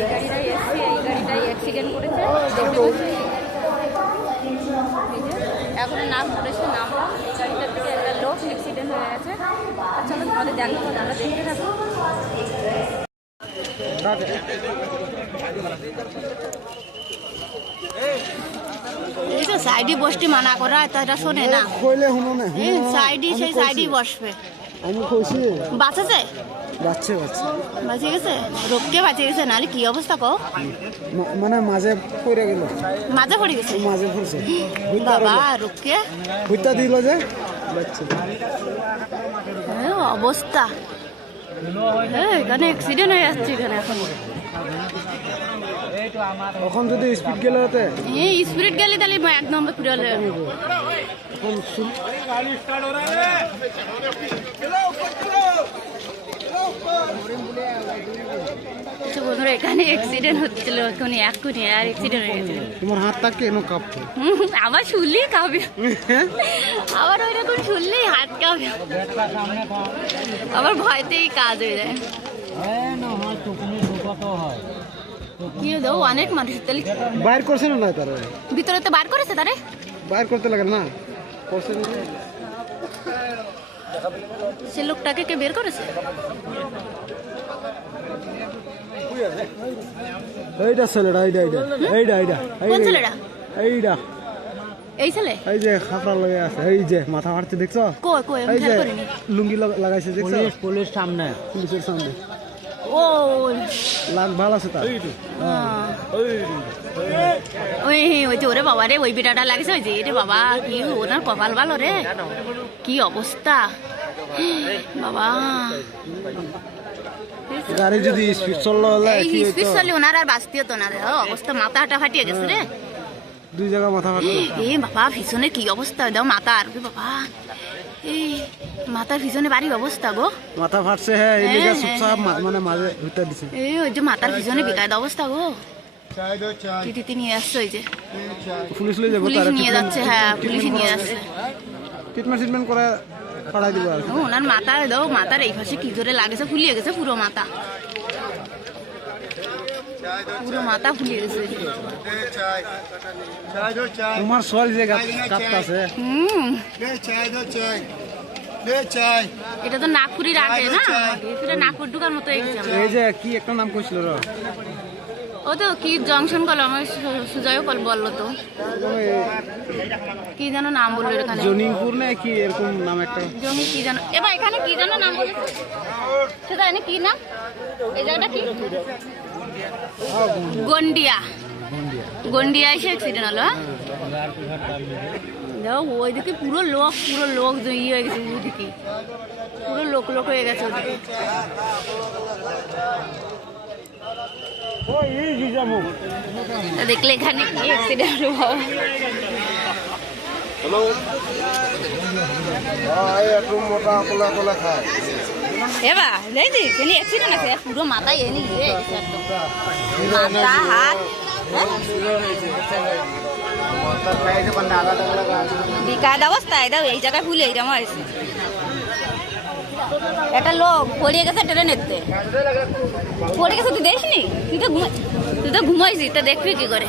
এই গাড়িটাই এসছি, এই গাড়িটাই অ্যাক্সিডেন্ট করেছে দেখতে পাচ্ছি। এখন নাম করেছে, নামলাম। এই গাড়িটার থেকে একটা লোক অ্যাক্সিডেন্ট হয়ে গেছে। চলো তোমাদের দেখো, আমরা দেখতে থাকবো। এই তো সাইডে বসতে মানা করা, তারা শোনে না। সাইডে সেই সাইডে বসবে। আমি কইছি বাঁচেছে, বাচ্চা বাচ্চা বাঁচে গেছে, রোগকে বাঁচে গেছে, নাহলে কি অবস্থা কও। মানে মাঝে পড়ে গেল, মাঝে পড়ে গেছে, মাঝে পড়ছে বাবা। রোগকে ভুইতা দিল যে বাচ্চা অবস্থা। এখানে অ্যাক্সিডেন্ট হয়ে যাচ্ছে এখানে এখন। এখন যদি স্পিড গেলে হতে এই স্পিড গেলে তাহলে এক নম্বর ফিরে হলে। বন্ধুরা এখানে অ্যাক্সিডেন্ট হচ্ছিল এখনই আর অ্যাক্সিডেন্ট হয়ে গেছে। তোমার হাতটা কেন কাঁপছে? আমার শুনলেই কাঁপে, আবার ওই রকম শুনলেই হাত কাঁপে, আবার ভয়তেই কাজ হয়ে যায়। কি দাও অনেক মানুষ তাহলে বাইর করছে না তারা ভিতরে তো বার করেছে, তারে বাইর করতে লাগে না করছে না। সে লোকটাকে কে বের করেছে? এইটা ছেলেটা, এইটা এইটা এইটা এইটা কোন ছেলেটা? এইটা এই ছেলে, এই যে খাপড়া লাগে আছে, এই যে মাথা ফাটছে দেখছো? কই কই আমি এই যে খেয়াল করিনি। লুঙ্গি লাগাইছে দেখছো? পুলিশ সামনে, পুলিশের সামনে। ও লাগ ভালো আছে তার। ওই ওই যে ওরে বাবা রে, ওই বিটাটা লাগছে, ওই যে রে বাবা, কি ওনার কপাল ভালো রে, কি অবস্থা বাবা। গাড়ি যদি স্পিড চললো হলে এই স্পিড চললে ওনার আর বাঁচতে হতো না রে, অবস্থা মাথাটা ফাটিয়ে গেছে রে। দুই জায়গা মাথা ফাটলো। এই বাবা পিছনে কি অবস্থা দাও, মাথা আর বাবা, এই মাথার পিছনে বাড়ি অবস্থা গো। মাথা ফাটছে, হ্যাঁ এই লিগা চুপচাপ মানে মাঝে হুইটা দিছে। এই ওই যে মাথার পিছনে বিকায়দা অবস্থা গো। টিটিতে নিয়ে আসছে, ওই যে পুলিশ লই যাবো, পুলিশ নিয়ে যাচ্ছে, হ্যাঁ পুলিশ নিয়ে যাচ্ছে। ট্রিটমেন্ট করে পাঠাই দিব আর কি। ওনার মাথা দাও, মাথার এই পাশে কি ধরে লাগেছে, ফুলিয়ে গেছে পুরো মাথা, পুরো মাথা ফুলিয়ে গেছে। তোমার সোয়াল যে কাঁপতাছে। এটা তো নাগপুরির আগে না, এটা নাগপুর ঢুকার মতো হয়ে গেছে। এই যে কি একটা নাম কইছিল র, ও তো কি জংশন কল, আমার সুজয়ও কল বললো তো, কি যেন নাম বললো এখানে, জনিংপুর না কি এরকম নাম একটা জমি কি জানো। এবার এখানে কি যেন নাম বলেছে সেটা, এনে কি নাম, এই জায়গাটা কি, গন্ডিয়া। গন্ডিয়া এসে অ্যাক্সিডেন্ট হলো। ওইদিকে পুরো লোক ইয়ে হয়ে গেছে, ওইদিকে পুরো লোক হয়ে গেছে ওদিকে। দেখলে এখানে কি অ্যাক্সিডেন্ট হলো। এবার দেখি এখানে অ্যাক্সিডেন্ট আছে, পুরো মাথায় এনে ইয়ে গেছে একদম, মাথা হাত বিকায়দা অবস্থায় দাও। এই জায়গায় ভুলে এইরকম হয়েছে, একটা লোক পড়িয়ে গেছে ট্রেনেতে, পড়ে গেছে, তুই দেখিসনি? তুই তো ঘুমাইছিস, তা দেখবি কি করে।